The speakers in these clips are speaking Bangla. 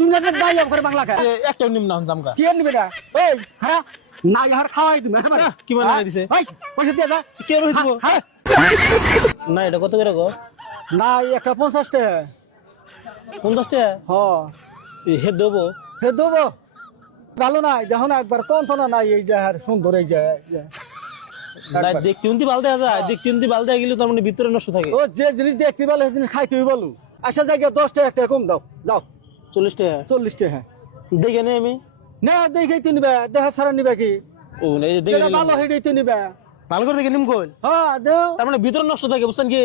তুমি না দাই করে বাংলা কা একটা নিম না জামকা কি নিবে না এই খারা না ইয়ার খাওয়াই তুমি হ্যাঁ কি মানে দিছে ভাই পয়সা দিয়ে যা কে রইছো না এটা কত করে গো না একটা 50 টাকা 50 টাকা হ হে দেবো হে দেবো ভালো নাই দেখো না একবার তন্তনা নাই এই যে আর সুন্দর এই যে দেখতে উন্তি বালতে যায় দেখতে উন্তি বালতে গেলে তার মানে ভিতরে নষ্ট থাকে ও যে জিনিস দেখতে ভালো সেই জিনিস খাইতে বলো আচ্ছা জায়গায় 10 টাকা একটা কম দাও যাও 40 টাকা 40 টাকা দেখে নে আমি না দেখে তো নিবে দেখা ছাড়া নিবে কি ও না এই দেখে ভালো হেডেই তো নিবে ভালো করে দেখে নিম কই হ্যাঁ দেও তার মানে ভিতরে নষ্ট থাকে বুঝছেন কি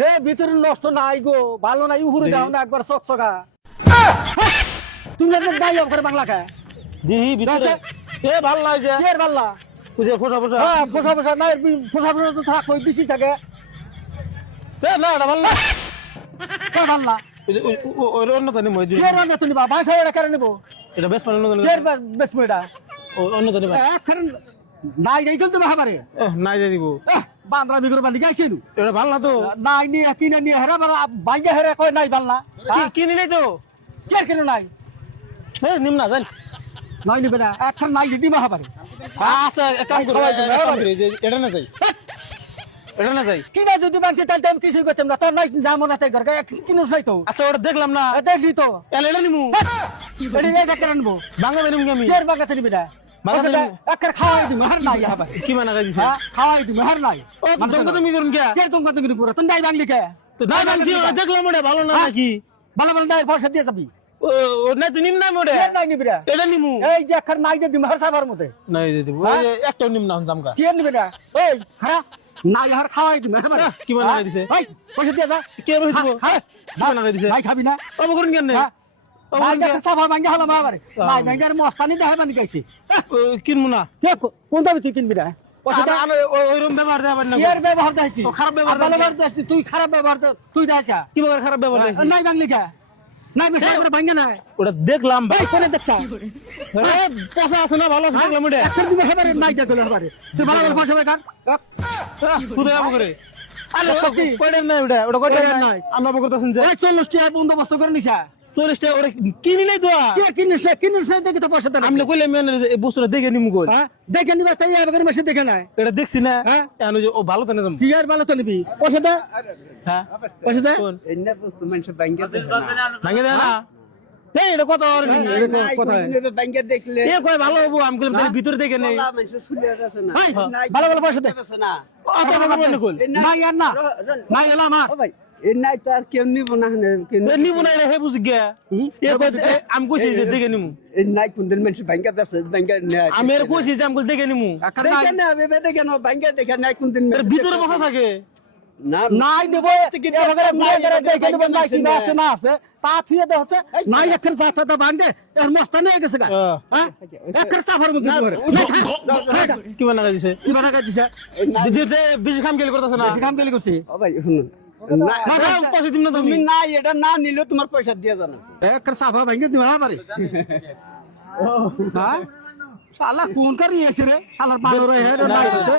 হে ভিতরে নষ্ট নাই গো ভালো নাই উহুরে দাও না একবার চকচকা তুমি না দাই করে বাংলা কা দিহি ভিতরে এ ভালো লাগে কি আর বাল্লা বুঝে ফোসা ফোসা হ্যাঁ ফোসা ফোসা নাই ফোসা ফোসা তো থাক ওই বেশি থাকে এ না এটা ভালো না কই বাল্লা ওই অন্য তানি মই কি আর না তুমি বাবা ভাষা এটা করে নেব এটা বেশ পানি কি আর বেশ মেডা অন্য তানি এখন নাই নাই গেল তুমি হাবারে নাই দিয়ে দিব বান্দরা বিগর বান্দি গাইছে নু এটা ভালো না তো নাই নি কিনে নি হেরা বারা বাইঙ্গা হেরা কই নাই বাল্লা কিনি নাই তো কে কেন নাই এ নিম না জান নাই নিবে না এখন নাই দিবা হাবারে আচ্ছা এক কাম করো এটা না যাই এটা না যাই কিনা যদি বাংকে তাই দাম কিছু করতাম না তোর নাই যাবো না তাই ঘর কিনো নাই তো আচ্ছা ওটা দেখলাম না দেখলি তো এটা নিমু এডি এই ডাক্তার আনবো বাংলা মেনুম কি আমি কের বাগাতে নিবি না একর খাওয়াই দিমু হার নাই হাবারে কি মানা গাইছে খাওয়াই দিমু হার নাই ও দমকা তুমি করুন কে কে তুমি কত পুরো তুমি নাই বাংলি কে তো নাই বাংছি দেখলাম ওটা ভালো না নাকি ভালো ভালো নাই পয়সা দিয়ে যাবি ও না তুই নিম না মোড়ে কে নাই নিবি না এটা নিমু এই যে একর নাই যে দিমু হার সাবার মতে নাই দিয়ে দিব একটা নিম না জামকা কে নিবি না এই খারা নাই হার খাওয়াই দিমু হাবারে কি মানা গাইছে এই পয়সা দিয়ে যা কে রইছো কি মানা গাইছে নাই খাবি না ও করুন কেন ভাঙ্গা সাফা ভাঙ্গা হলো মাবারে ভাই ভাঙ্গার মস্তানি দেখাই বানি গাইছি কিনবো না কে কোন দাবি তুই কিনবি না ওইরকম ব্যবহার দেওয়া না ইয়ার ব্যবহার দেখাইছি খারাপ ব্যবহার দেখাইছি তুই খারাপ ব্যবহার তুই দেখাইছা কি ব্যবহার খারাপ ব্যবহার দিয়েছি নাই বাংলি কা নাই বেশি করে ভাঙ্গা নাই ওটা দেখলাম ভাই কোনে দেখছা পয়সা আছে না ভালো আছে দেখলাম ওটা এখন দিবে হাবারে নাই দেখলে হাবারে তুই ভালো ভালো পয়সা বেকার খুদে যাবো করে আরে কয়টা নাই ওটা ওটা কয়টা নাই আমরা করতেছেন যে এই 40 টাকা বন্দোবস্ত করে নিছা 40 টাকা ওরে কিনি নাই তো কে কিনিস দেখি তো পয়সা দেন আমি কইলে মেনে এই বস্তুটা দেখে নিমু কই হ্যাঁ দেখে নিবা তাই এবারে মাসে দেখে নাই এটা দেখছি না হ্যাঁ এনো যে ও ভালো তো না কি আর ভালো তো নিবি পয়সা দে হ্যাঁ পয়সা দে এনে বস্তু মানুষ ব্যাংকে ভাঙে দেয় না এই এটা কত কথা ব্যাংকে দেখলে এ কই ভালো হবো আমি কইলাম তাহলে ভিতরে দেখে নেই মানুষ শুলে আছে না ভাই ভালো ভালো পয়সা দে না অত কথা বললে কই নাই আর না নাই এলা আমার ও ভাই এ নাই তো আর কেউ নিব না এ নিমু না হে বুঝ গিয়া এ কই আমি কইছি যে দেখে নিমু এ নাই কোন দিন মানুষ ব্যাংকে আছে ব্যাংকে আমি এর কইছি যে আমি কইছি দেখে নিমু দেখে না আমি দেখে না ব্যাংকে দেখে নাই কোন দিন এর ভিতরে বসা থাকে না নাই দেব এবারে গুড়া দেখে নেব নাই কি আছে না আছে তা থুয়ে দে হচ্ছে নাই একের জাতা দা বাঁধে এর মস্তা নিয়ে গেছে গা হ্যাঁ একের সাফার মধ্যে করে কি বানা দিছে কি বানা কা দিছে দিতে বেশি কাম গেল করতেছ না বেশি কাম গেলি করছি ও ভাই শুনুন না পয়সা দিম না তুমি তুমি না এটা না নিলে তোমার পয়সা দিয়ে জানো একের সাফা ভাঙ্গে দিবা আমারে হ্যাঁ শালা কোন কার নিয়েছে রে শালার পাগল রে হে নাই হচ্ছে